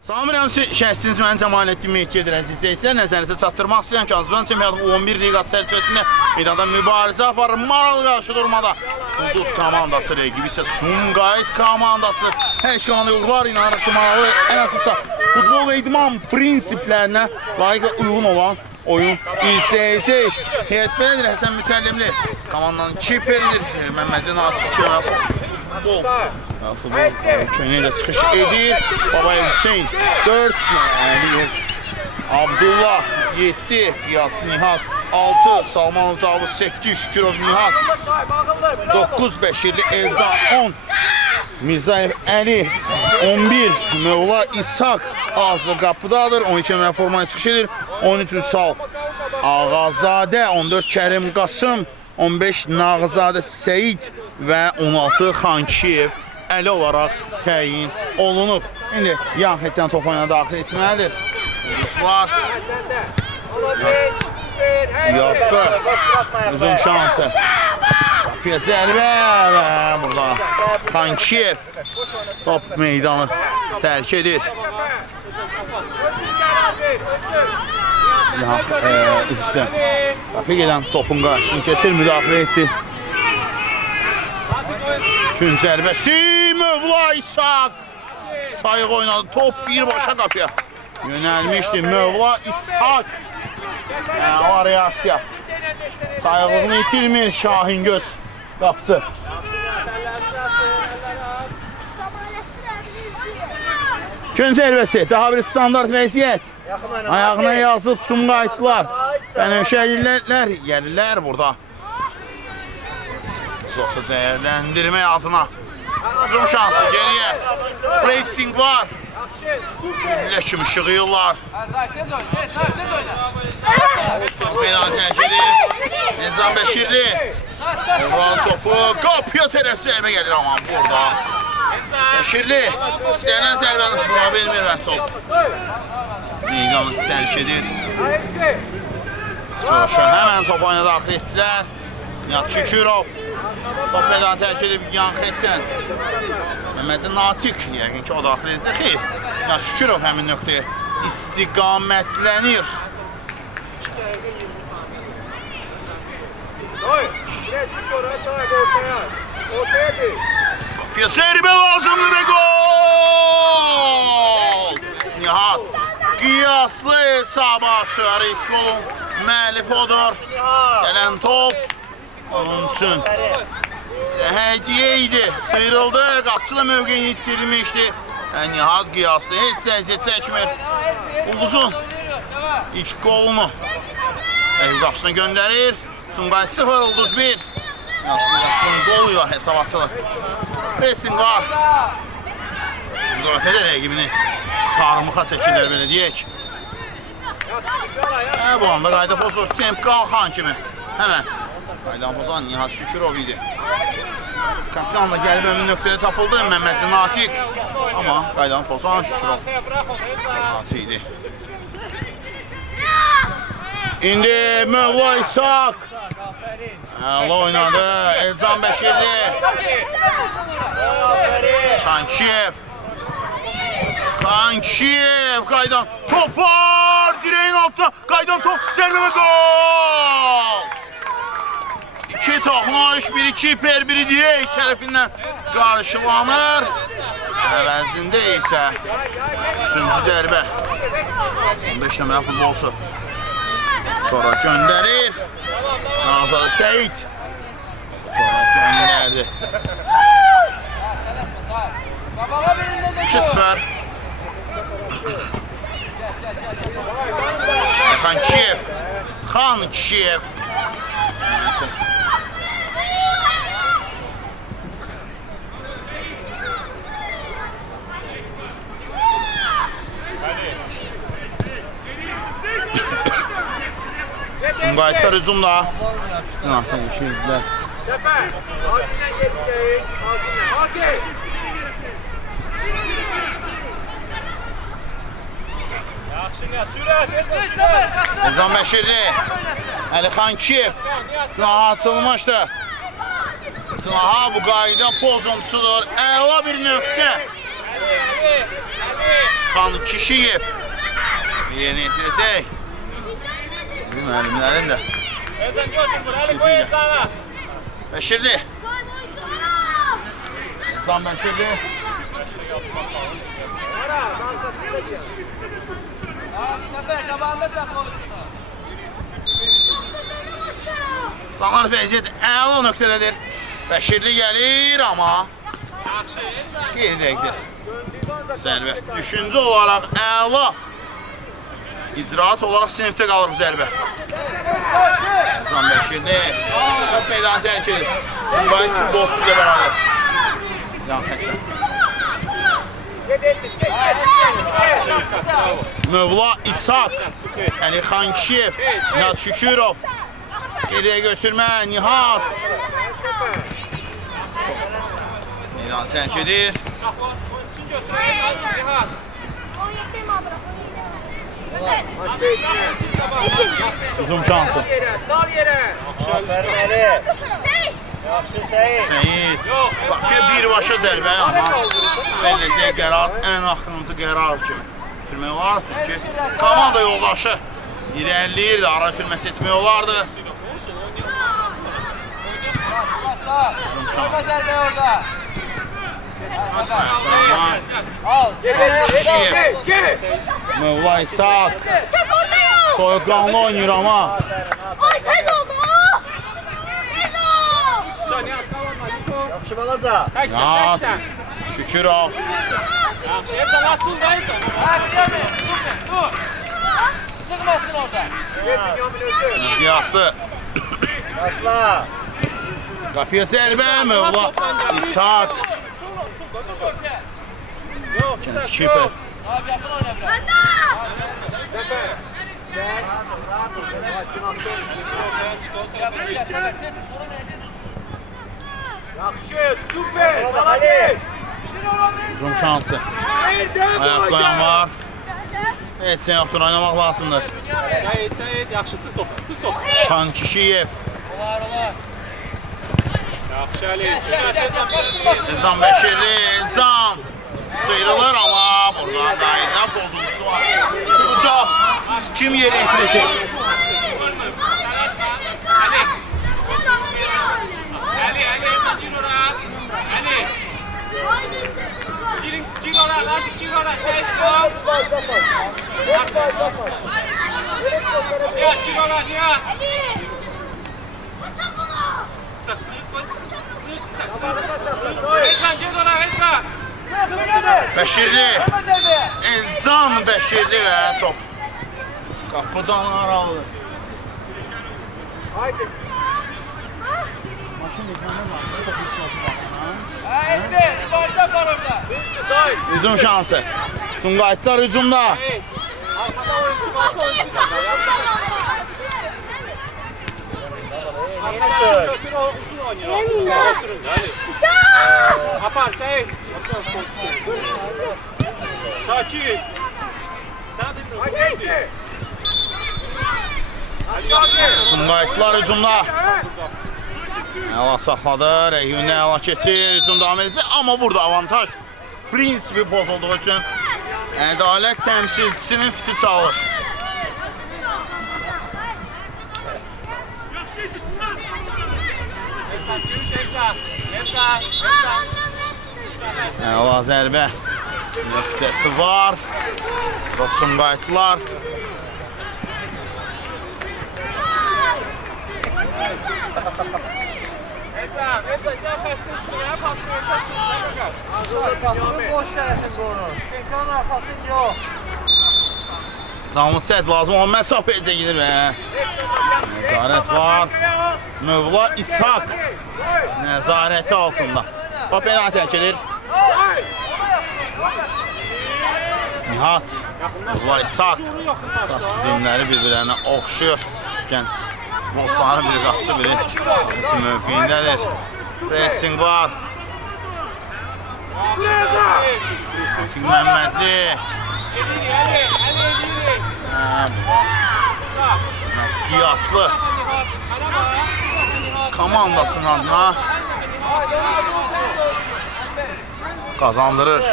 Salamıram şəhsiniz mənim Cəmaləddin Mehdiyedir əziz izləyicilər. Nəzərinizə çatdırmaq istəyirəm ki, Azərbaycan çempionatı U11 liqası çərçivəsində meydanda mübarizə aparır. Maraqlı qarşı durmada Ulduz komandası, rəqibi isə Sumqayıt komandasıdır. Hər iki komanda uğurlar, inanırıq ki, maraqlı, ən əsasda futbol və idman prinsiplərinə layiq və uyğun olan oyun izləyəcək. Heyət belədir, Həsən Mütəllimli komandanın kiperidir. Məmmədin Atiq futbol köyünə ilə çıxış edir. Babayev Hüseyin 4, Əliyev Abdullah 7, Qiyas Nihat 6, Salmanov Davud 8, Şükürov Nihat 9, Bəşirli Elcan 10, Mirzayev Əli 11, Mövla İshak Azlı qapıdadır, 12 nömrə formaya çıxış edir. 13 Üsal Ağazadə, 14 Kərim Qasım, 15 Nağızadə Seyid və 16 Xankiyev Əli olaraq təyin olunub. İndi yan xətdən top oyuna daxil etməlidir. Ulduzlar Yaslı uzun şansı. Qafiyə zərbə və burada Xankiyev top meydanı tərk edir. Üstə Qafiyə gedən topun qarşısını kəsir, müdaxilə etdi. Üçün zərbəsi Mövla İshak sayıq oynadı. Top birbaşa Qafiyə yönəlmişdi. Mövla İshak o reaksiya sayıqlığını itirmir Şahingöz qapıcı. Gün zərbəsi, daha bir standart vəziyyət. Ayağına yazıb Sumqayıtlılar. Bənövşəlilər yerlər burada. Zotu dəyərləndirmək adına uzun şansı geriyə. Pressing var. Güllə kimi şığıyırlar. Meydan tərk edir. Nizam Bəşirli. Oradan topu qapıya tərəf zərbə gəlir amma burada. Bəşirli istəyənən zərbəni vura vermir və top meydanı tərk edir. Sonra həmən top oyuna daxil etdilər. Nihat Şükürov top meydanı tərk edib yan xətdən. Məmmədin Atiq yəqin ki o daxil edəcək. Xeyr, Nihat Şükürov həmin nöqtəyə istiqamətlənir. Qafiyə zərbə lazımdır və gol! Nihat qiyaslı hesaba açır. İlk golun müəllifi odur. Gələn top onun üçün hədiyyə idi. Sıyrıldı, qapçı da mövqeyini itirilmişdi. Nihat qiyaslı heç əziyyət çəkmir. Ulduzun ilk golunu qapısına göndərir. Sumqayıt 0, Ulduz 1. Nihat qiyasının goluyla hesab açılır. Pressing var. Müdafiədə rəqibini çarmıxa çəkirlər belə deyək. Bu anda qayda pozur. Temp qalxan kimi. Həmən qaydan pozan Nihat Şükürov idi. Kapitanla gəlib ömür nöqtədə tapıldı. Məmmədin Atiq. Amma qaydan pozan Şükürov Atiq idi. İndi Mövla İshak Əla oynadı. Elcan Bəşirli. Xankiyev. Xankiyev qaydan top var. Direğin altına qaydan top. Zərbə və gol. 2 toxunuş, biri kiper, biri direk tərəfindən qarşılanır. Əvəzində isə 3-cü zərbə. 15 nömrə futbolçu. Sonra göndərir. Nağızadə Seyid. Sonra göndərdi. 2-0. Xankiyev. Xankiyev. Sumqayıtlar hücumda. Cinahdan işləyirlər. Səfər, Hakindən yerindəyik. Haki. Yaxşıya, sürət. Səfər, qaçın. Elcan Bəşirli. Əli Xankiyev. Cinaha açılmışdı. Cinaha bu qayda pozuntusudur. Əla bir nöqtə. Xan Kişiyev yerinə yetirəcək. Müəllimlərin də Ezan götür bunu. Ali koy Ezan'a. Bəşirli. Ezan Bəşirli. Sefer tabağında sen konuşma. Sanar vəziyyət əla nöqtədədir. Bəşirli gəlir, amma geridəkdir. Zərbə. Düşüncə olaraq əla. İcraat olaraq sinifdə qalır bu zərbə. Can Bəşirli. Top meydanı tərk edir. Sumqayıt futbolçusu ilə bərabər. Can xəttə. Mövla İshak. Yəni Xankişiyev. Nihat Şükürov. Geriyə götürmə. Nihat. Meydanı tərk edir. Hücum şansı. Sal yere. Seyid. Bakıya birbaşa zərbə, amma veriləcək qərar ən axırıncı qərar kimi bitirmək olar. Çünki komanda yoldaşı irəliləyirdi, ara itirməsi etmək olardı. Koyma zerbe orada. Al. Al. Mövla İshak. Soyuqqanlı oynayır amma. Ay tez oldu. Tez ol. Yaxşı balaca. Nihat Şükürov. Yaxşı. Ezan açıl da Ezan. Hadi gelme. Dur. Sıkmasın orada. Qiyaslı. Başla. Qapıya zərbə, Mövla İshak. Kendisi kiper. Abi yakın oyna biraz. Sefer. Yaxşı, süper. Hadi. Hücum şansı. Ayak qoyan var. Heç sən yoxdur, oynamaq lazımdır. Səyid, yaxşı, çıx topa, çıx topa. Xan Kişiyev. Olar. Yaxşı, Ali. Can Bəşirli, Can. Sıyrılır amma burada qayda pozuntusu var. Ucaq. Kim yeri itirəcək? Ali, gir ora. Ali. Gir ora, hadi gir ora. Səyid, gol. Nihat, gir ora, Nihat. Saksıyı koy. Ezan, gir ora, Ezan. Bəşirli. Can Bəşirli və top. Qapıdan aralı. Haydi. Ezan, yuvarda var orada. Hücum şansı. Sumqayıtlar hücumda. Arkada oyuncu var. Kötü uzun oynuyor. Oturun, hadi. Apar, Seyit. Sakin. Sen de bir Sumqayıtlar hücumda. Əla saxladı, Rəhimdə əla keçir, hücum davam edəcək. Amma burada avantaj prinsipi pozulduğu üçün ədalət təmsilçisinin fiti çalır. Əla zərbə nöqtəsi var. Və Sumqayıtlar. Ezan, gel kaçtın şuraya, pasını yaşatsın. Boş veresin bunu. Ekran arkasın yok. Canlı səhət lazım olan məsafəcə gedir və nəzarət var. Mövla İshak nəzarəti altında. O penaltı tərk edir. Nihat, Mövla İshak. Qapçı düğümləri bir-birlərinə oxşuyur. Gənc futbolçuların biri qapçı, biri içi mövqeyindədir. Pressing var. Akif Məmmədli. Qiyaslı komandasının adına qazandırır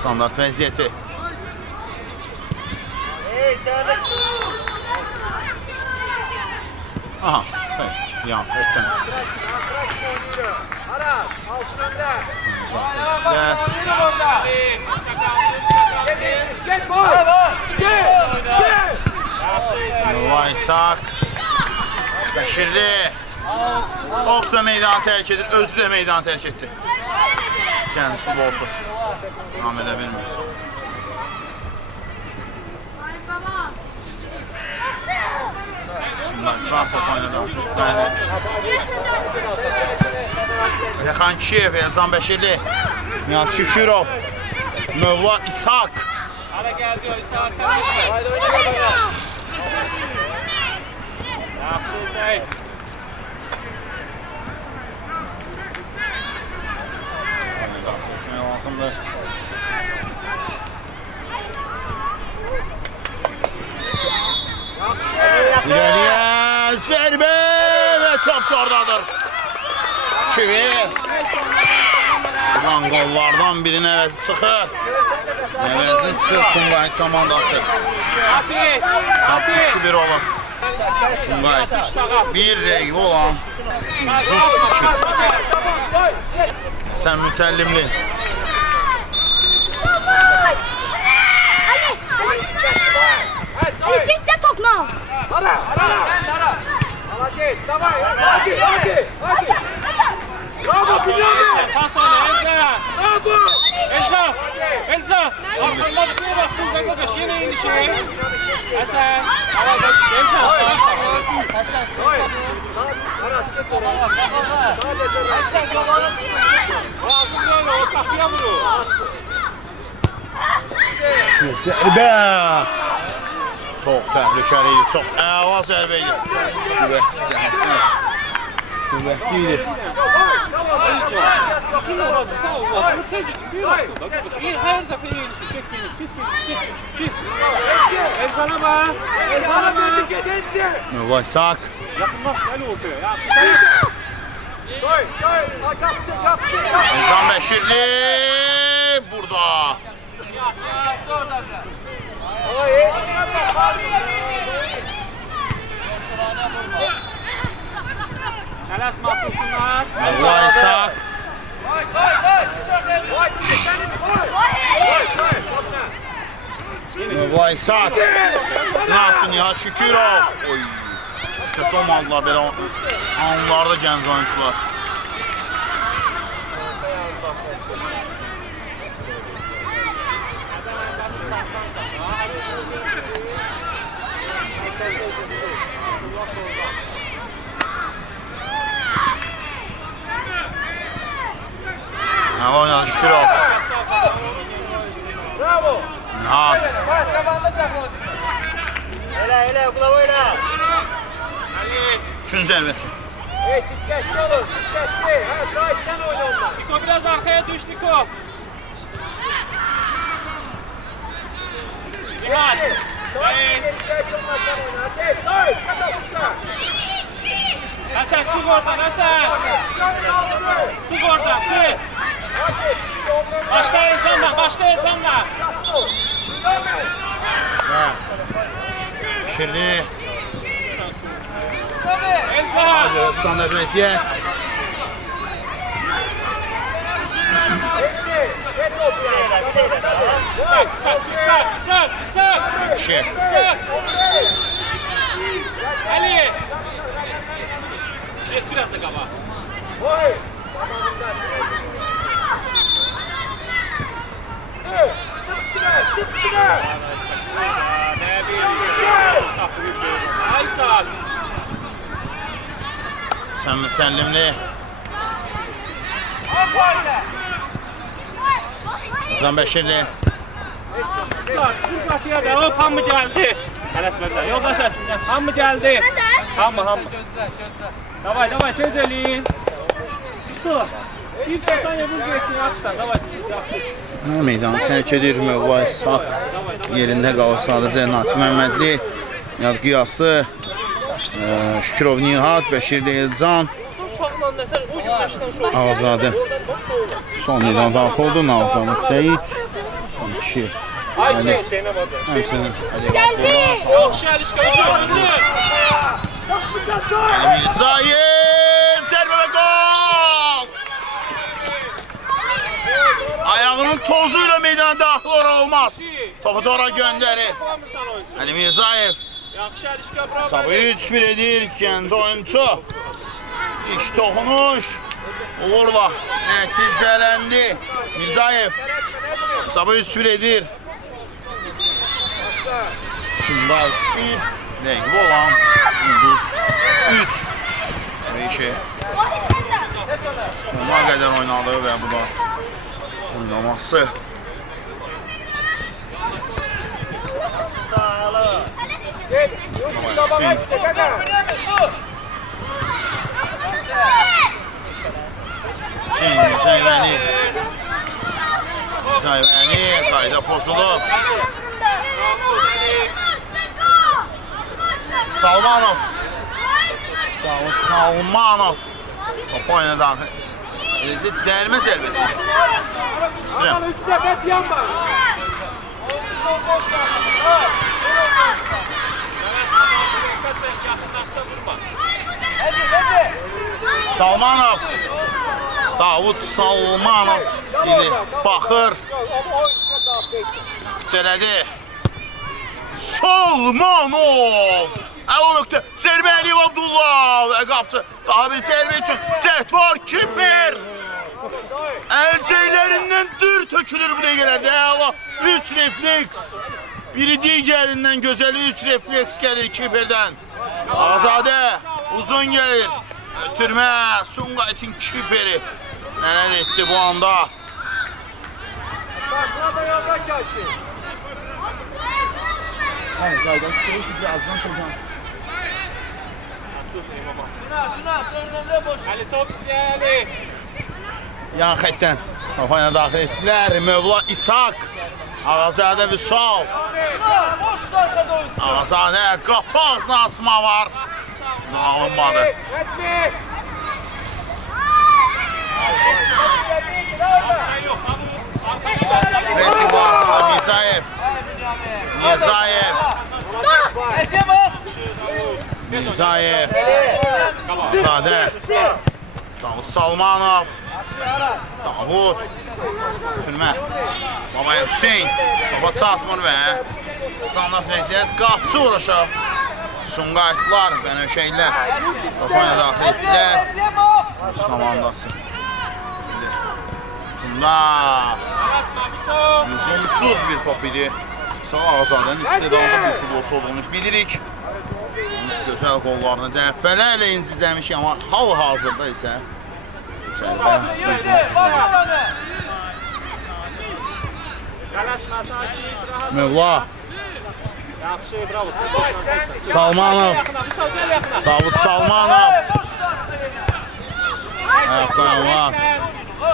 standart vəziyyəti. Aha, yan fetdən. Aras, altın ömrə. Gəl. Get boy. Get. Vaysak. Bəşirli. Ok da meydanı tərk edir, özü də meydanı tərk etdi. Gənc futbolçu. Devam edə bilmir. Şimdi Trump top oynadı. Rəxan Kişiyev, Elcan Bəşirli. Nihat Şükürov. Mövla İshak. Hala geldi o İshak. Haydi oyna baba. Yaxşı şey. Lazımdır. İleriye zərbə və top da oradadır. Kivi. Ulan qollardan birinin əvəzi çıxır. Əvəzini çıxır Sumqayıt komandası. Sap 2-1 olur. Sumqayıt 1 rəqib olan Düz 2. Sən mütəllimli. Git de topla. Ara. Hala git. Davay. Hadi. Bravo Sinan'ı. Pas oyna Elza. Bravo. Elza. Arkandan bir baksın kardeş. Yine indi şey. Hasan. Elza. Hasan. Aras geç oraya. Hasan kafanı. Lazım böyle o takıya vurur. Zərbə. Çox təhlükəli idi, çox əla zərbə idi. Qüvvətli cəhətdən. Qüvvətli idi. Mövla İshak. Elcan Bəşirli burada. Tələsmə atılsınlar. Mövla İshak. Mövla İshak. Ne yaptı Nihat Şükürov? Oy. Kötü olmadılar belə anlarda gənc oyuncular. Ne oynadı Şükürov? Bravo. Nihat. Elə, qulaq oyna. Kün zərbəsi. Dikkatli olun, dikkatli. Sahip sen oyna ondan. Niko biraz arkaya düş Niko. Nihat. Hasan çık oradan Hasan. Çık oradan çık. Başla Elcan'dan, başla Elcan'dan. Şirli. Elcan. Standart vəziyyət. Kısak. Şef. Ali. Evet biraz da kaba. Aysal. Sən mütəllimli. Elcan Bəşirli. Kırbatıya da hop hamı geldi. Tələsmədən. Yoldaş əslində hamı geldi. Hamı. Gözlə. Davay tez eləyin. Üstü. Bir saniye vur geçsin açdan. Davay. Meydanı tərk edir Mövla İshak. Yerində qalır sadəcə Nati Məmmədli. Nihat Qiyaslı. Şükürov Nihat, Bəşirli Elcan. Ağzadə. Son meydana daxil oldu. Navzanı Seyid. 2. Ay Hüseyin'e bak. Həmçinin Geldi. Yaxşı Əlişka özür. Mirzayev zərbə və gol! Ayağının tozuyla meydana daxil olmaz. Topu tora göndərir. Ali Mirzayev. Yaxşı Əlişka bravo. Hesabı 3-1 edir gənc oyuncu. İş toxunuş. Uğurla nəticələndi. Mirzayev. Hesabı 3-1 edir. Bunlar 1. Rəngli olan Ulduz 3. Ve ki sonuna qədər oynadı və bu da oynaması. Zəyvəni qayda pozulub. Salmanov topu oyuna daxil edəcək, cərimə zərbəsi. Aman 3 dəfət yan var. Salmanov Davud Salmanov dedi, baxır dönədi Salmanov o nöqtə zərbə Əliyev Abdullah və qapçı daha bir zərbə üçün cəhd var kiper əlcəklərindən dür tökülür bu dəqiqələrdə 3 refleks biri digərindən gözəl 3 refleks gəlir kiperdən Azadə uzun gəlir ötürmə Sumqayıtın kiperi nələr etdi bu anda Ali top istəyəli. yan xəttən kafaya daxil etdilər Mövla İshak Ağazadə Vüsal Ağazadə qapağına asma var alınmadı Resik lazımda Mirzayev Ağazadə Davud Salmanov Davud Türmə Babaya Hüseyin Baba çatmır və standart vəziyyət qapçı uğraşa Sumqayıtlar və nöşəklər Papaya daxil etdilər komandası Sunda lüzumsuz bir top idi Sağ Ağazadənin istedadlı bir futbolçu olduğunu bilirik Gözəl qollarını dəfələrlə incizləmiş amma hal-hazırda isə Mövla Salmanov Davud Salmanov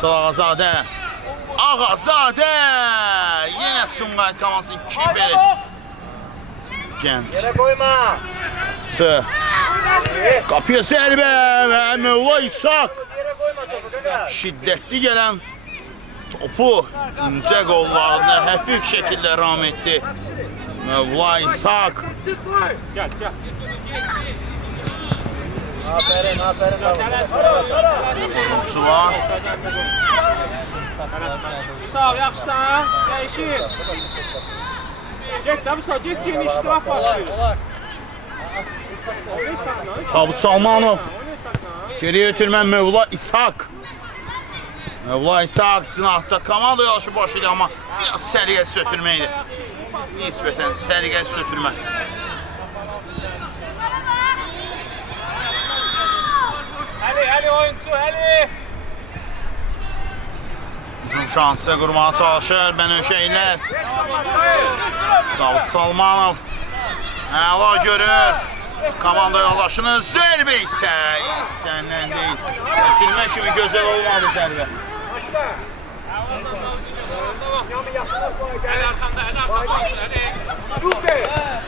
Ağazadə Ağazadə yenə Sumqayıt komandanın kiperi Gənc Qapıya zərbə və Mövla İshak şiddətli gələn topu incə qollarında həfif şəkildə ram etdi Mövla İshak Gəl. Aferin. Su var Sağ ol, yaxşısan. Dəyişir. Get, Davusal, get yeni iştiraf başlayır. Davud Salmanov geriyə ötürmən Mövla İshak Mövla İshak cinahda komanda yolaşı başı idi amma biraz səliqəsiz ötürmə idi nisbətən səliqəsiz ötürmə Əli oyuncu, Əli Uzun şansı qurmağa çalışır Bənövşəklər Davud Salmanov əla görür komanda yoldaşının zərbə isə istənilən deyil ötürmə kimi gözəl olmadı zərbə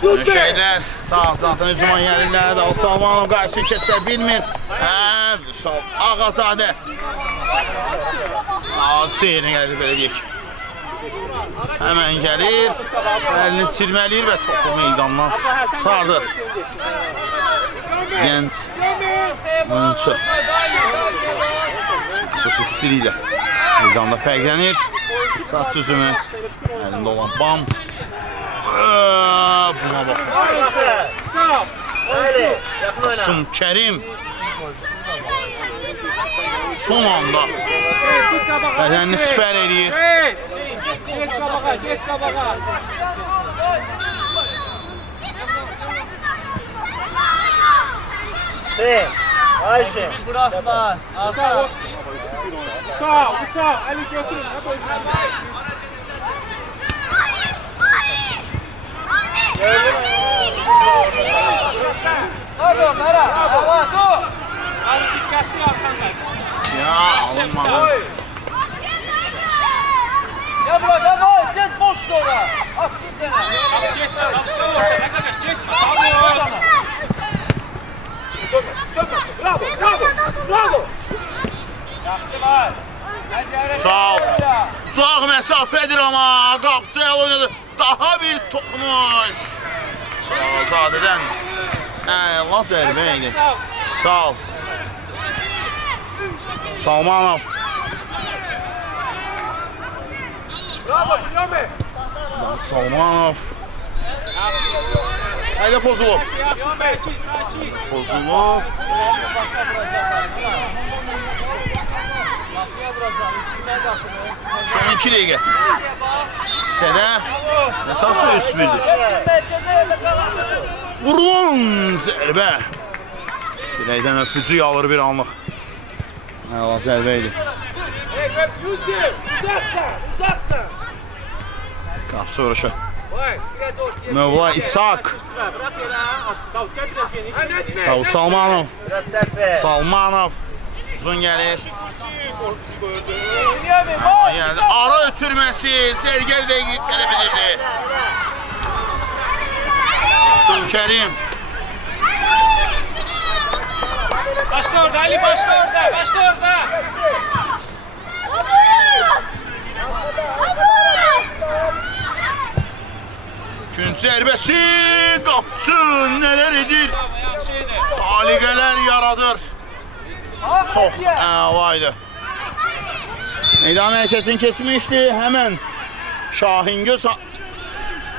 Bənövşəklər sağ zaten hücuma gəlirlər Davud Salmanov qarşı keçə bilmir Vüsal Ağazadə Hadisi yerinə gəlir belə deyək Hemen gəlir. Əlini çirməliyir və topu meydandan sardır. Gənc oyuncu. Xüsusi stili ilə meydanda fərqlənir. Saç düzümü, əlində olan band. Buna baxın. Qasım Kərim son anda bədənini süpər eləyir. Geç qabağa, geç qabağa. Ayşe. Bırakma. Sağ, Ali götürün. Pardon, ara. Hava su. Ali dikkatli arkandan. Ya alınmadı. Ya bırak, devam. Git boş ora. Atsın seni. Geç, arkadaş geç. Bravo. Yaxşı var. Hadi ara. Sağ ol. Uzaq məsafədir amma qapçıya oynadı. Daha bir toxunuş. Zadədən. Allah zərbə idi. Sağ ol. Salmanov. Bravo, Bilome. Salmanov. Hayda pozulub. Yaxşı, sakin. Pozulub. Son 2 dəqiqə. Sədə hesab suyu üstüdür. Vurulan zərbə. Dirəkdən öpücük alır bir anlıq. Allah zərbə idi. Yusuf, uzaqsan. Qapısı vuruşu. Vay, biraz ortaya. Mövla İshak. Bırak yere. Kalkacak biraz geniş. Davud Salmanov. Biraz sert ver. Salmanov. Uzun gəlir. Yemin, Yəni ara ötürməsi Sergey dəqiq tələb edirdi. Qasım Kərim. Başla orada Ali, başla orada. Günc zərbəsi qapçı nələr edir? Yaxşı idi. Xaliqələr yaradır. Çox əlaydı. Meydan hərəkətini keçmişdi. Həmən Şahingöz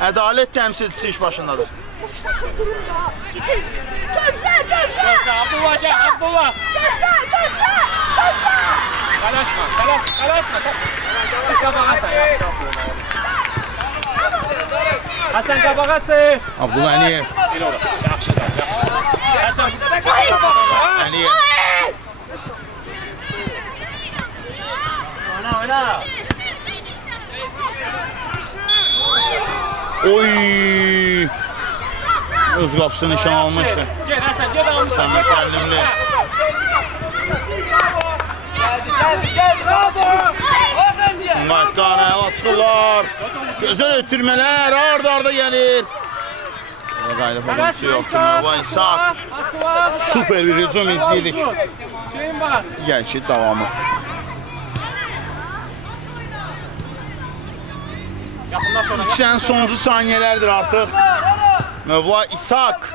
ədalət təmsilçisi iş başındadır. Abdullah. Kalaşma. Çık kabağa sen. Hasan kabağa çık. Abdullah Əliyev. Yaxşı. Hasan kabağa. Əliyev. oyna. Oy! Öz qapısını nişan almışdı. Gel Hasan, gel almışsın. Səmət Müəllimli. Geldi. Bravo. Aferin diye. Sumqayıtdan əla çıxırlar. Gözəl ötürmələr arda gəlir. Burada qayda pozuntusu yoxdur. Mövla İshak. Süper bir hücum izləyirik. Şeyin var. Gəl ki, davamı. Yaxından sonra. İçən sonuncu saniyələrdir artıq. Mövla İshak.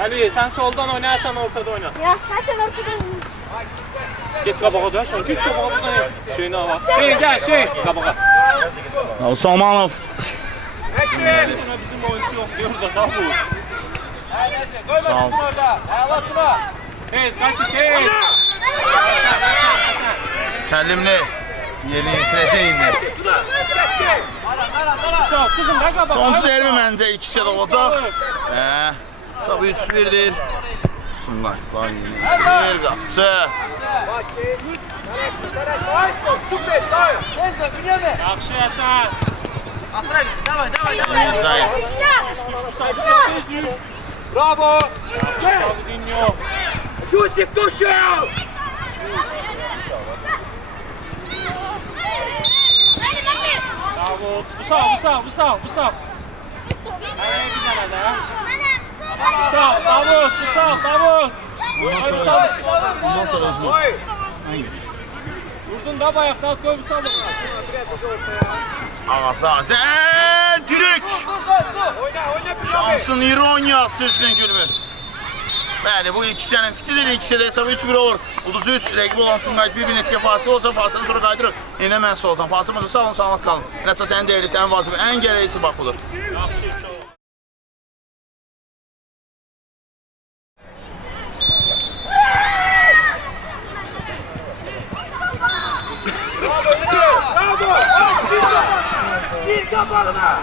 Ali sen soldan oynarsan ortada oynasın. Ya sen ortada. Geç kabağa dön. Son git kabağa buradan. Şeyini al. Şey gel şey kabağa. Davud Salmanov. Bizim oyuncu yok diyor da daha bu. Sağ ol. Orada. Ayağla tuna. Tez kaçın tez. Təlimli. Yerini yetirəcək indi. Sağ çıkın da kabağa. Sonuncu zərbi məncə ilk hissədə olacaq. Hesabı 3-1'dir. Sumqayıtlar yenilir. Qapçı. Yaxşı Hasan. Давай. Zayıf. Bravo. Dinliyor. Yusuf koşuyor. Bravo. Bu sağ. Hayır bir tane daha. Bu sağ. Davut. Ondan sonra özünü. Vurdun da bayaqdan qoy bir salma. Ağazadə direk. Şansın ironiyası üstüne gülmür. Bəli, bu ilk hissənin fikridir. İlk hissədə hesabı 3-1 olur. Uduzu 3, rəqib olan Sumqayıt bir netkə fasıl olacaq. Fasıldan sonra qaydırır. Yenə mən soldan. Fasıl budur, sağ olun, sağlamat qalın. Nəsə sənin değerlisi, ən vazifi, ən gərəyici bax budur. Bir kapağına.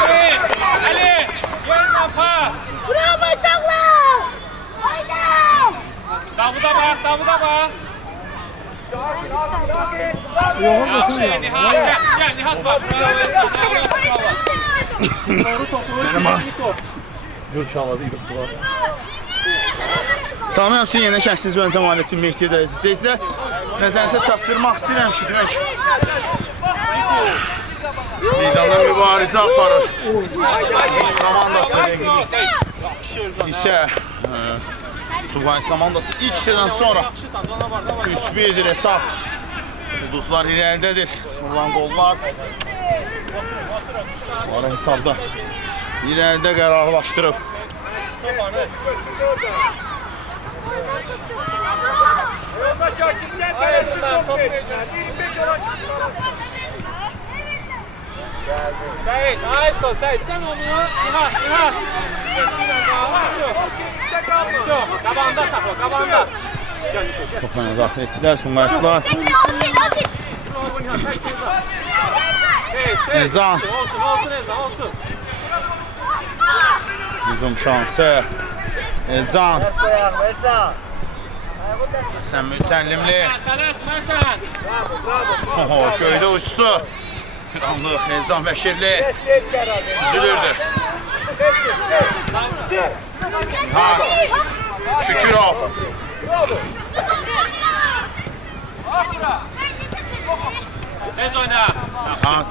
Ali, gel kafa. Bravo sağlam. Haydi. Davuda bak. Gel Nihat bak. Salamıyam sizin yenə şəxsiniz mən Cəmaləddin Mehdiyev əziz izləyicilər. Nəzərinizə çatdırmaq istəyirəm ki, demək meydanda mübarizə aparır. Rus komandası isə Sumqayıt komandası ilk hissədən sonra 3-1'dir hesab. Ulduzlar irəlidədir. Vurulan qollar var hesabda irəlidə qərarlaşdırıb. Sait, ayso Sait, sen onu Nihat. Yok, kabanda sakla, kabanda. Toplarına daxil etdilər Sumqayıtlar. Elcan. Olsun. Hücum şansı. Elcan. Sən mütəllimli. Tələsməsən. Köydə uçdu. Anlıq Elcan Bəşirli. Süzülürdü. Şükürov. Tez oyna. At.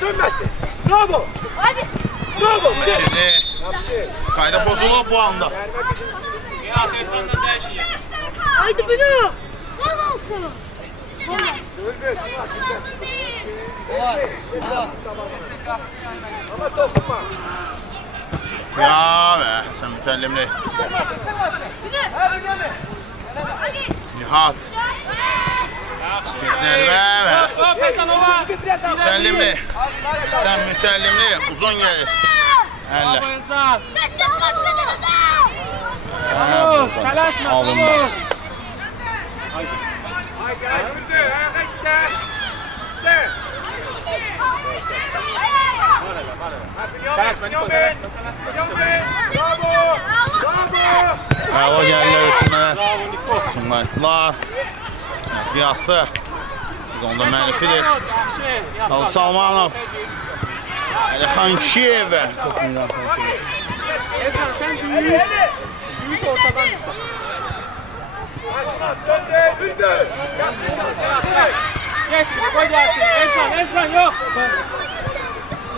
Dönməsin. Bravo. Hadi. Bravo. Bəşirli. Qayda pozulub bu anda. Nihat, Elçan'dan dəyişin. Haydi bunu. Gol olsun. Ama dokunma. Ya be, sən mütəllimli. Nihat. Zərbə və mütəllimli. Sən mütəllimli, uzun gəlir. Əllə. Bravo Elçan. Tələsmə, Alınma. bravo. Tələsmə, Niko, tələsmə. Əla gəlirlər ütünlər. Bravo Niko. Sumqayıtlar. Qiyaslı. Biz onda mənfidir. Ali Salmanov. Əlixan Kiyev. Elçan, sen büyük ortadan çıkar. Getmir, koy gelsin. Elçan yok.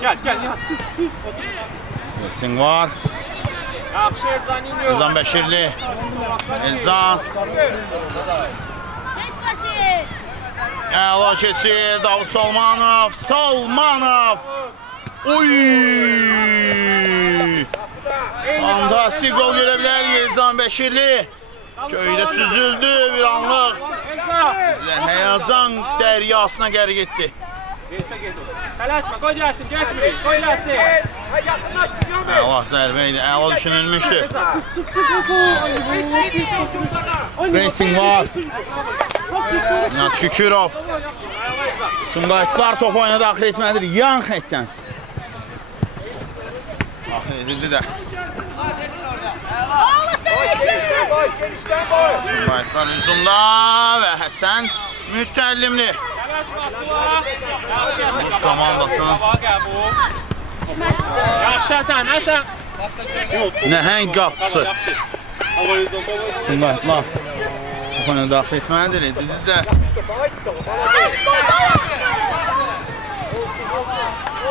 Gel Nihat. Resim var. Yaxşı Elçan iniyor. Elcan Bəşirli. Elcan. Çetmesin. Əla keçir. Davud Salmanov. Salmanov. Oy! Fantastik gol görə bilər Elcan Bəşirli. Köydə süzüldü bir anlıq. Bizlər həyacan dəryasına qərq etdi. Tələsmə, koy gelsin, getmir, koy gelsin. Allah zərbə idi, əla düşünülmüşdü. Sık. Racing var. Nihat Şükürov. Sumqayıtlar top oyuna daxil etməlidir. Yan xətdən. Daxil edildi də. Sumqayıtlar hücumda və Həsən mütəllimli. Rus komandasının Yaxşı Həsən. nəhəng qapçısı. Sumqayıtlar Onu daxil etməlidir. Dedi də.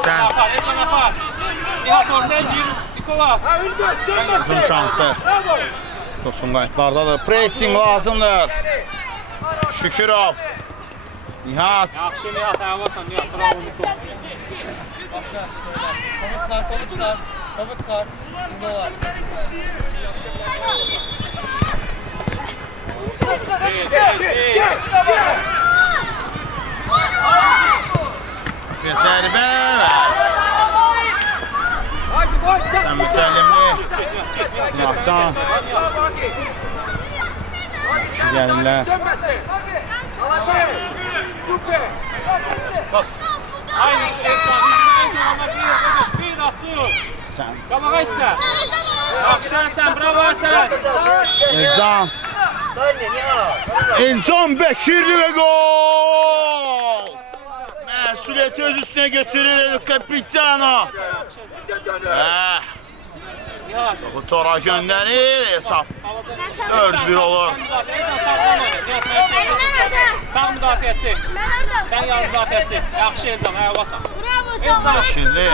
Sən Apar, Elcan apar. Nihat orada gir. Nikolas. uzun şansı. Tosun qayıtlardadır. Pressing lazımdır. Şükürov. Nihat. Yaxşı Nihat, ayağlasan Nihat. Bravo Nikolas. Topu çıxar. İndi olar. Bir zərbə. Sən mütəllimli. Nihatdan. Gəlirlər. Aynı Elcan. Bir açıyor. Sən. Qabağa istə. Yaxşı sən, bravo sən. Elcan. Elcan Bekirli ve gol! Məsuliyyəti öz üstünə götürür kapitano. Bu tora göndərir, hesab 4-1 olur. Sağ müdafiəçi. Sən yan müdafiəçi. Yaxşı Elcan, ayağlasan. Elcan. Bekirli.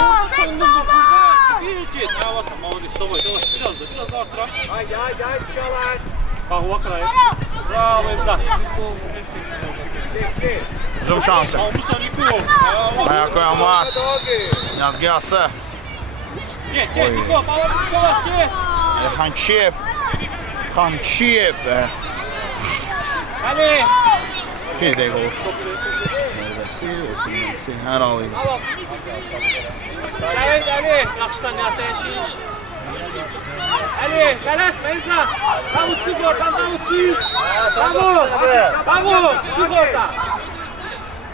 Bir git, ayağlasan. Молодец, давай. Biraz da artıraq. Haydi, çalar. Bak, Vakra'yı. Bravo Elcan. Uzun şansı. Almışsan Niko. Ayak koyan var. Yadgiyası. Get, Niko. Bala Nikolas, get. Xankiyev. Xankiyev. Ali. Bir dəqiqə olur. Zərbəsi, ötülməsi hər alıyla. Səyid Ali. Yaxşısan, Nihat dəyişin. Ali, tələsmə Elcan. Davut çıx oradan, Davut çıx. Davut, çıx oradan.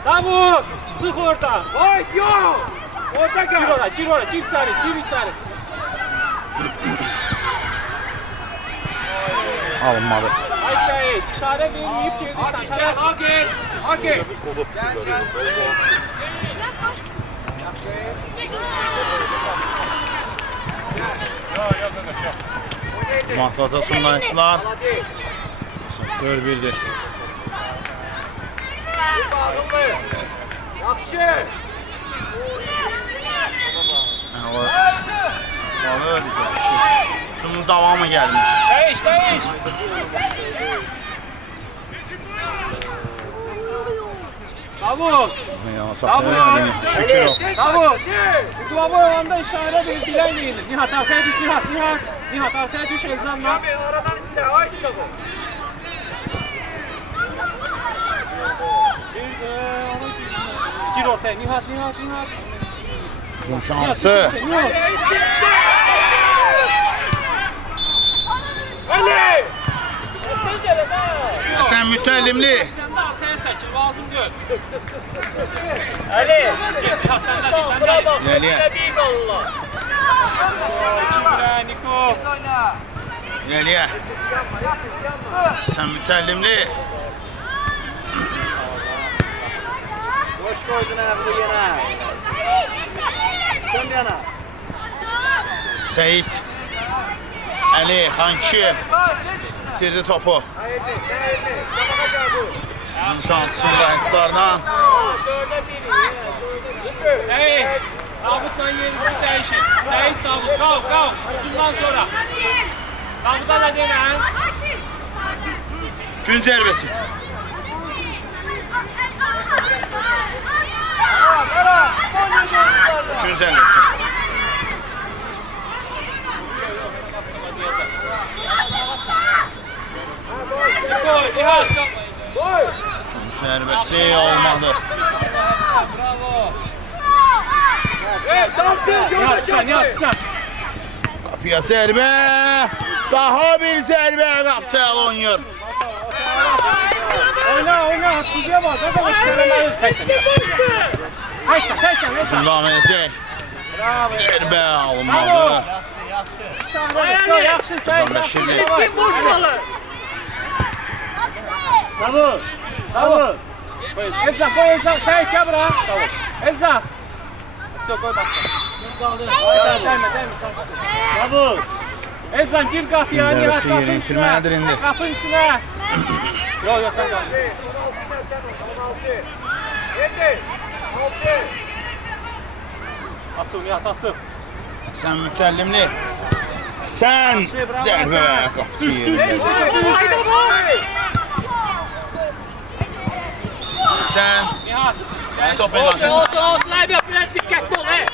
Davut, çıx oradan. Vay, yok. Orada gel. Gir oraya, gir içeri. Alınmadı. Ay Səyid, işarə verməyib gedirsən. Agil. Mahtaca Sundayıtlar. 4-1'dir. Yaxşı. O saxlanır. Üçün davamı gəlmiş. Değiş. Davut. Ya saxlayır. Şükürov. Davut. Uygulama olanda işare ver, bilən Nihat arkaya düş, Nihat arkaya düş Elcan'la. Aradan iste, ay sabı. Gir ortaya, Nihat. Uzun şansı. Ali! Sən mütəllimli. Arkaya çəkil, lazım gör. Ali! Nihat səndə. İləliyə. Niko. İləliyə. Sən mütəllimli. Boş koydun bu yana. Dön yana. Seyid. Ali Xankiyev. Bitirdi topu. Uzun şansı Sundayıtlardan. Seyid, Davut'la yerimizi değişin. Seyid, Davut, kalk. Bundan sonra. Davut'a da denən. Gün zərbəsi. Gün zərbəsi. Nihat. Gün zərbəsi olmadı. Nihat, sən. Qapıya zərbə. Daha bir zərbə Qapçayal oynayır. Oyna, sizə bak. Ne demek söylemeyiz? Peşten. Uzundan edəcək. Zərbə alınmadı. Yaxşı, Seyid. Bekirli. Boş kalır. Davut. Elcan, koy Elcan. Seyid gel buraya. Davut. Elcan. Все, koy bak. Değme. Davut. Elcan gir qapıya. Zərbəsi yerinə itirməlidir indi. Qapının içine. Yok yok sen kal. 7. 6. Açıl Nihat açıl. Sən mütəllimli. Sən zərbə və qapçı yerində. Sən Nihat. top meydanı. Olsun abi biraz dikkatli ol he.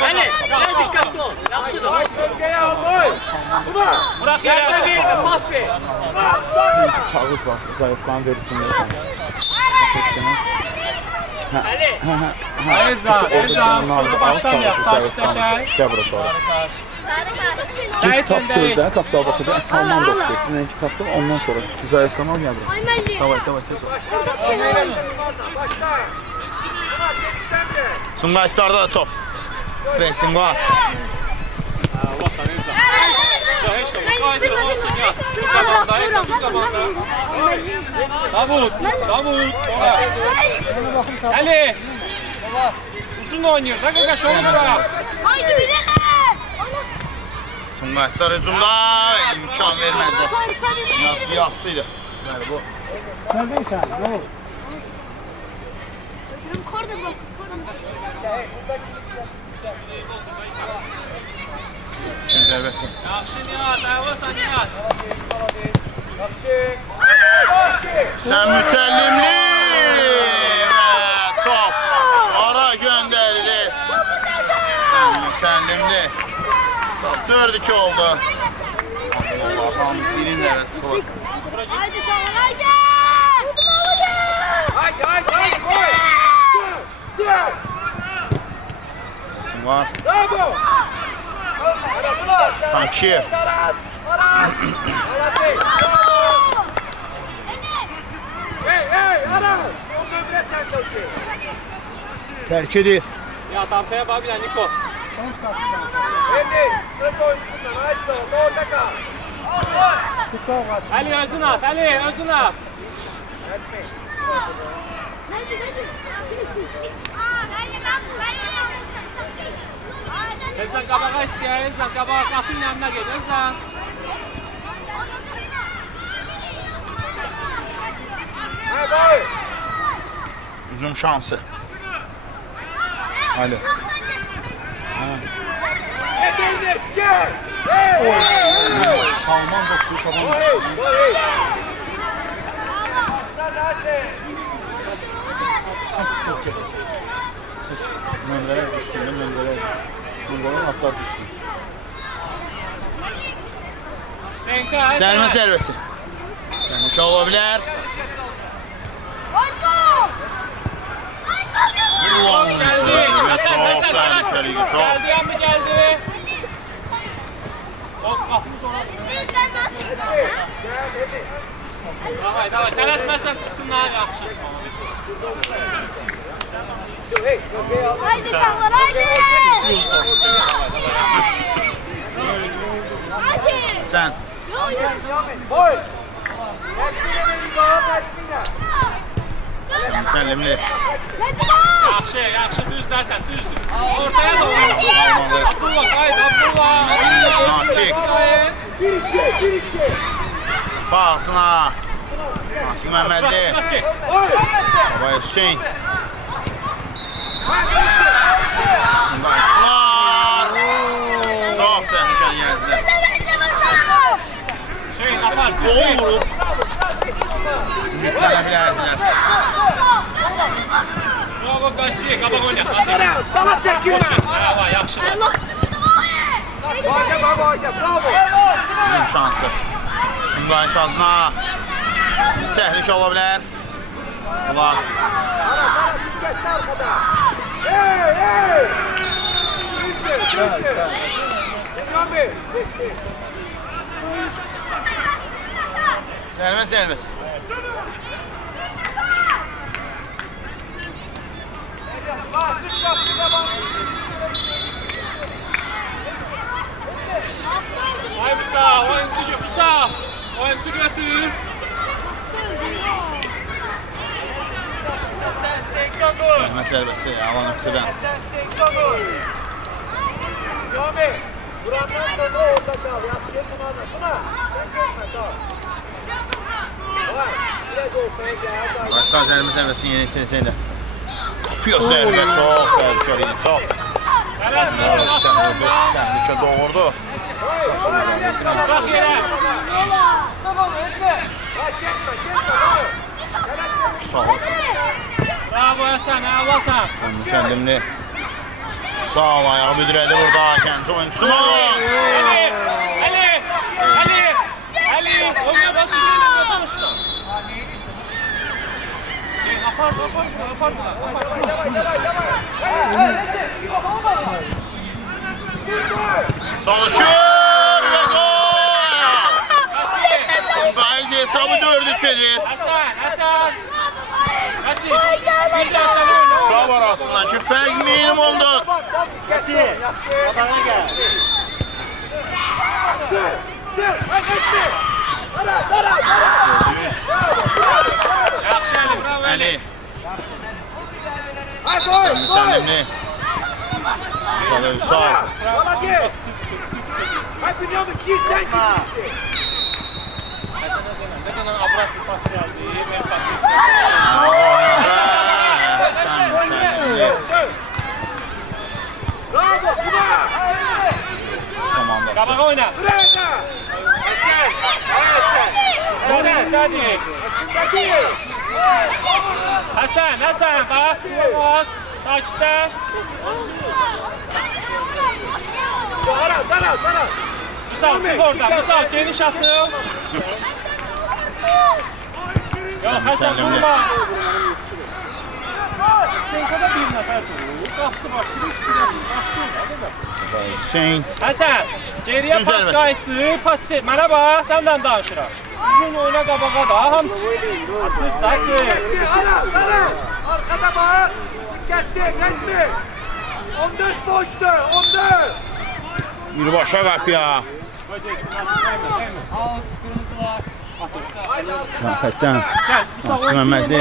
Hani biraz dikkatli ol. Yaxşıdır. Bırak yere pas ver. Kağız var, zayıflan verirsin sən. Ezra, başlamayaq. Sakitləşək. Gəl bura sonra. Sait Top öndərik. çöldə, kapital bakıda, Salman doktor. Dünənki kapital, ondan sonra zayıflanan gəl bura. Ay Melih. Davay, tez ol. Başla. Sungaytlarda da top. Pressing var. Olsan Ezra. Heç nə yox. Qaydır olsun Nihat. Tut qabanda, tut qabanda. Davud. Ali. Uzun oynuyor da qaqaş onu bırak. Haydi bir de. Sungaytlar hücumda imkan vermədi. Nihat qiyasıydı. Bəli bu. Korda bak. Kim zərbəsi? Yaxşı Nihat, ayvasan Nihat. Sən mütəllimli və top ara göndərilir. Sən mütəllimli. Top 4-2 oldu. Allah'ım birində də çıxılır. Haydi Şahan haydi. Haydi. Koy. Sür. Resim var. Bravo. Tankiyev. Aras. Hey, Aras. Onu öbürə sən tövki. Tərk edir. Nihat arkaya bak bir tane Niko. Emre, sırt oyuncusundan. Haydi sağ, orada kal. Ali özün at, Ali özün at. Ezan kabağa isteyen, Ezan kabağa kapının yanına gel, Ezan. Ha, boy. Hücum şansı. Ali. Edildi, gel. Hey. Salman doktor taban. Boy. Çek. Çek. Nömrələr düşsün, nömrələr atlar düşsün. Stenka, Zərmə zərbəsi. Zərmə ola bilər. Vurulan zərbə, soğuk zərbə, çok. Geldi yan mı geldi? O kapımız ona. Davay, tələsməsən çıxsınlar yaxşı. Haydi Şahan haydi. Haydi. Sən. Boy. Sən mütəllimli. Yaxşı, düzdərsən, düzdür. Ortaya doğru. Abdullah, haydi Abdullah. Natik. Bağsına. Natik Məhmədli. Babaya Hüseyin. Sungaytlar. Çox təhlükəli gəldilər. Şeyin apar. Gol vurub. Ümitləyə bilərdilər. Bravo Qarşıya, qabaq oyna. Dala çəkin. Bravo, yaxşı. Bravo. Hücum şansı. Sungayt adına təhlükə ola bilər. Çıxılar. Hey. Zərbəsi. Oyuncu götür. Zərmə zərbəsi alan öxtədən. Burandan sonra orada kal. Yaxşı, Tuna. Sen geçme, tamam. Başkan zərbə zərbəsini yeni itirəcəklər. Kapıyor zərbə, çox təhlükəliydi, çox. Təhlükə doğurdu. Bırak yere. Sağ ol. Bravo Hasan, Allah'san. Kendimli. Sağ ol, ayağı müdürədi burada Gəncə oyunçusuna. Ali. Oyuna basın, yine konuşma. Apar. Çalışır ve gol! Sumqayıt hesabı 4-3'edir. Hasan. Bir de Hasan öyle. Uşaq arasındakı fərq minimumdur. Kəsir. Qabağına gəl. Yaxşı Ali, bravo Ali. Əli. Sən mütəllimli. Müsadə Hüsar. Ne kadar abrak bir pas geldi. Ben pas Sən mütəllimli. Komandası. Kabağa oyna. İstedi. Hasan bak. Bak. Takipte. Musal çık oradan. Musal geniş atıl. Yok Hasan vurma. Sen kadar bir nefer duruyor. Kaptı bak. Hüseyin. Hasan geriye Güzel pas mesela. kayıtlı. Pas et. Mənə bax. Səndən danışıram. Düzün oyna qabağa da. Hamısı. Açıq. Arkada bak. Dikkatli. Geçme. 14 boştu. 14. Birbaşa qapıya. Rafətdən. Aslı Məhmədi.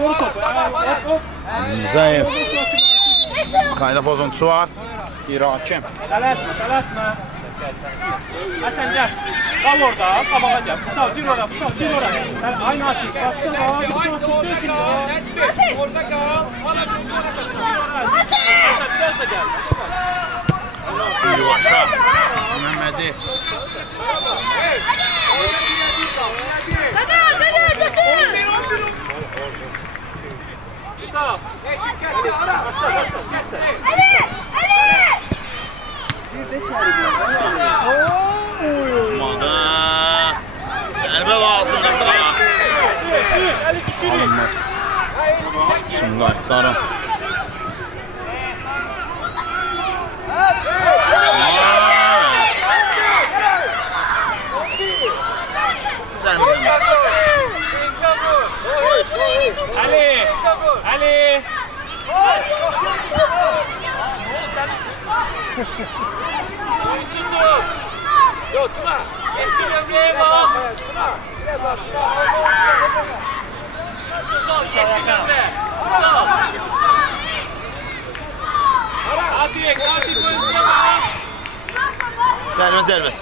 Doğru topu. Hop. Zayıf. Qayda pozuntusu var. Bir hakim. Tələsmə. Hasan gəl. Qal orada. Qabağa gəl. Musal gir ora. Gir ora. Aynı atış. Başla bax. Bir şimdi. Orada kal. Hasan biraz da gəl. Birbaşa. Məhmədi. Musal. Olmadı. Zərbə lazımdır buna. Əli düşürür. Alınmaz. Sumqayıtlarım. Ali. Oyuncu tut. Yok tutma. Gitti gömleğe bak. Sol çekti gömleğe. Sol. Hadi oyuncuya bak. Zərbə.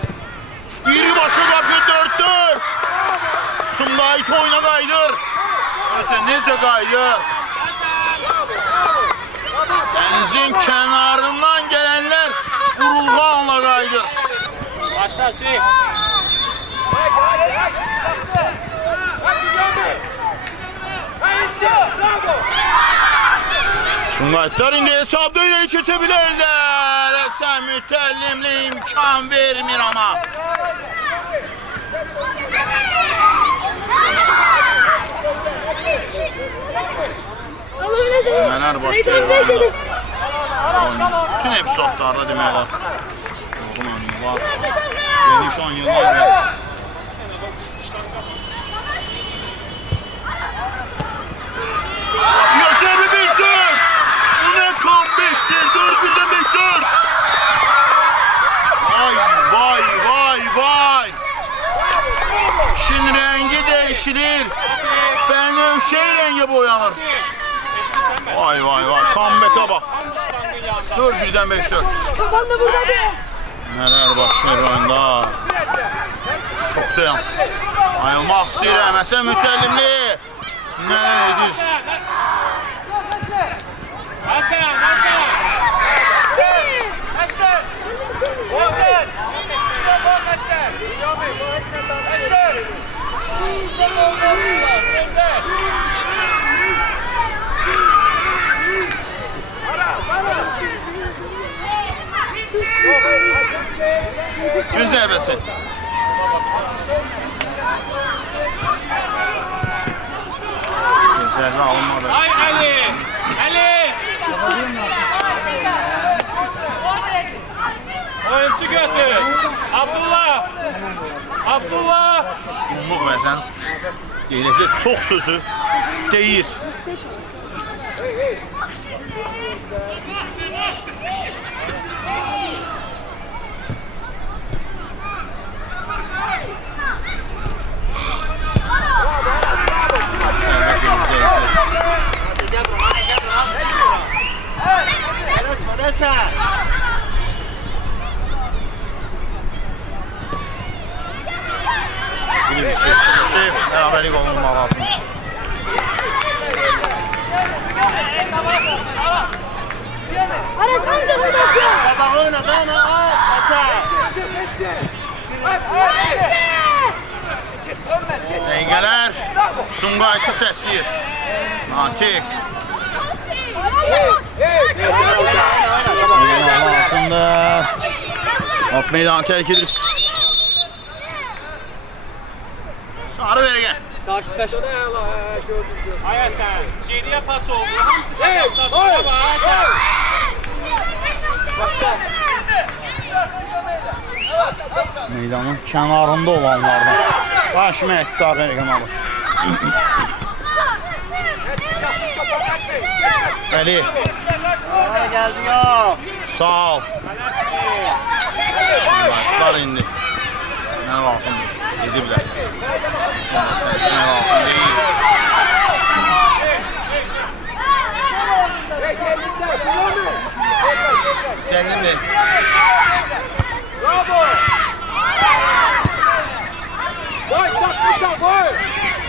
Birbaşa qapıya 4-4. Sumqayıt oyuna qayıdır. Özü necə qayıdır? Dənizin kənarından gələnlər Urulğanla qayıdır. Başla Hüseyin. Sumqayıtlar indi hesabda irəli keçə bilərlər. Sən mütəllimli imkan vermir amma. Nələr baş verir? Bütün epizodlarda demək var. Yorğun oynuyorlar. Geniş oynuyorlar. Yaşar Bekir! Bu ne comeback'tir? 4-1'de Bekir! Vay! İşin rengi değişilir. Benövşe rengi boyanır. Vay. Comeback'a bak. 4-1'den 5-4. Kafan da burada değil. Neler başlıyor oyunda. Çok dayan. Ayılmaq istəyirəm. Həsən Mütəllimli. Nələr edir? Hasan, Hasan. Hasan! Hasan! Bak Hasan! Hasan! Gün zərbəsi. Gün zərbə alınmadı. Ay Ali. Ali. Oyuncu götür. Abdullah. Abdullah. Susqunluq bəzən deyiləcə çox sözü deyir. Beraberlik olunmalı lazım. Tabağı oynadı ana Hasan. Dəqiqələr Sumqayıtı səsləyir. Natik. Aslında top meydanı tərk edir. Sarı vergə. Ay Hasan. Geriye pas oldu. Hamısı kanatlar. Bravo Hasan. Meydanın kənarında olanlardan. Başmək sarı vergən alır. Əli. Bana geldi ya. Sağ ol. Var indi. Nə lazım ediblər. Nə lazım deyil. Gəldim de. Bravo! Boy, takmışsa boy!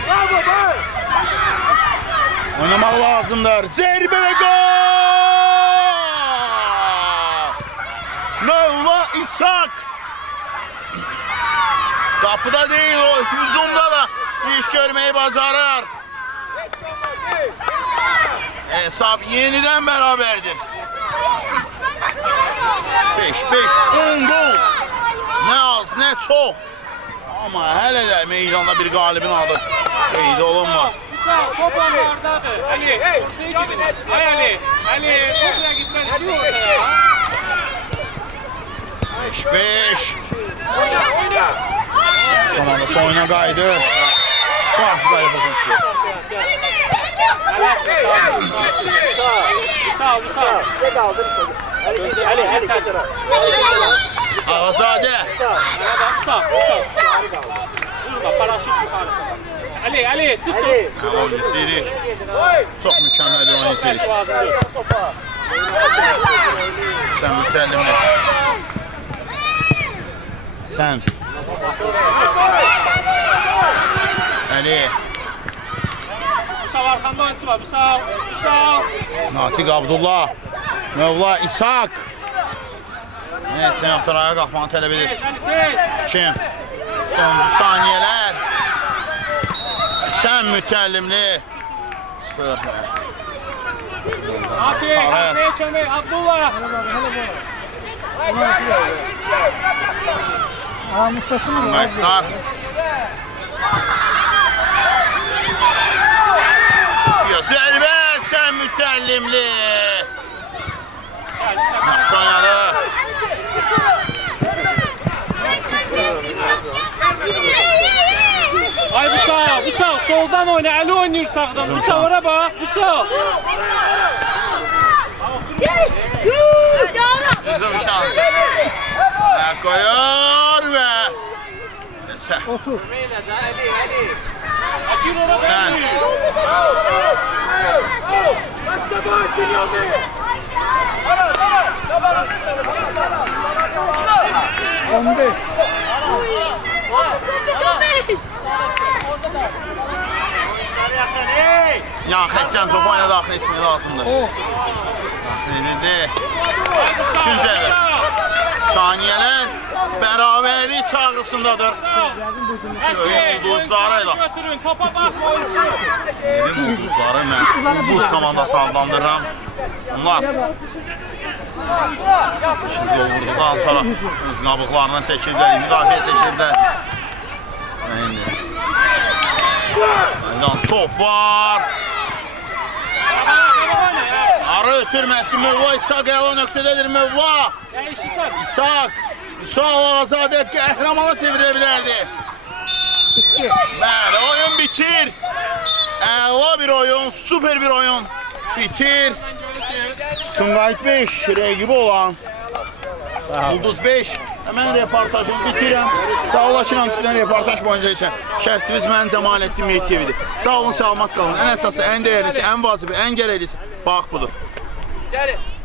Bravo boy! Oynamaq lazımdır. Zərbə və gol! Mövla İshak. Qapıda deyil, o hücumda da iş görməyi bacarır. Hesab yenidən bərabərdir. 5-5, 10 gol. Nə az, nə çox. Amma hələ də meydanda bir qalibin adı qeyd olunmur. Top onlardadır. Ali, ortaya gidin. Ay Ali, Ali, topla gitmeli. Kim ortaya? 5-5. Komandası oyuna qayıdır. Bax, qayıdır hücumçu. Sağ ol, sağ ol. Ne kaldı bir soru? Ali keser ha. Ağazadə. Bana bak, sağ ol, sağ ol. Vurma, paraşüt yukarı. Ali, Ali, çık. Ali. Oyun istəyirik. Çox mükəmməl bir oyun istəyirik. Sən Mütəllimli. Sən. Əli. Musa arkanda oyuncu var, Musa. Natiq Abdullah. Mövla İshak. Evet, sen ortaya qalxmanı tələb edir. Kim? Sonuncu saniyələr. Sən Mütəllimli. Çıxır. Aferin, kömək, Abdullah. Sumqayıtlar. Zərbə, sən Mütəllimli. Yaxşı oynadı. Ay Musa, soldan oyna, Ali oynayır sağdan. Musa, ora bak, Musa. Bizim şansı. Koyur və sən. Akil ora Sən. Başka boy, Kinyoni! Bana! 15. Yaxətdən top oyuna daxil etmək lazımdır. Daxil ikinci əvəz. Saniyələr bərabərlik çağrısındadır. Ulduzlarıyla. Götürün, topa baxma oyuncu. Evin ulduzları mən Ulduz komandası adlandırıram. Onlar ikinci gol vurduqdan sonra öz qabıqlarından çəkirlər, müdafiə çəkirlər. Top var. Arı ötürməsi Mövla İshak əla nöqtədədir Mövla. İshak Ağazadə qəhrəmana çevirə bilərdi. Bəli, oyun bitir. Əla bir oyun, süper bir oyun. Bitir. Sumqayıt 5, rəqibi olan Ulduz 5. Hemen reportajımı bitirəm. Sağ olasınam sizdən reportaj boyunca isə. Şərtimiz mənim Cəmaləddin Mehdiyevidir. Sağ olun, salamat qalın. Ən əsası, ən dəyərlisi, ən vacibi, ən gərəklisi bax budur. Gəlin.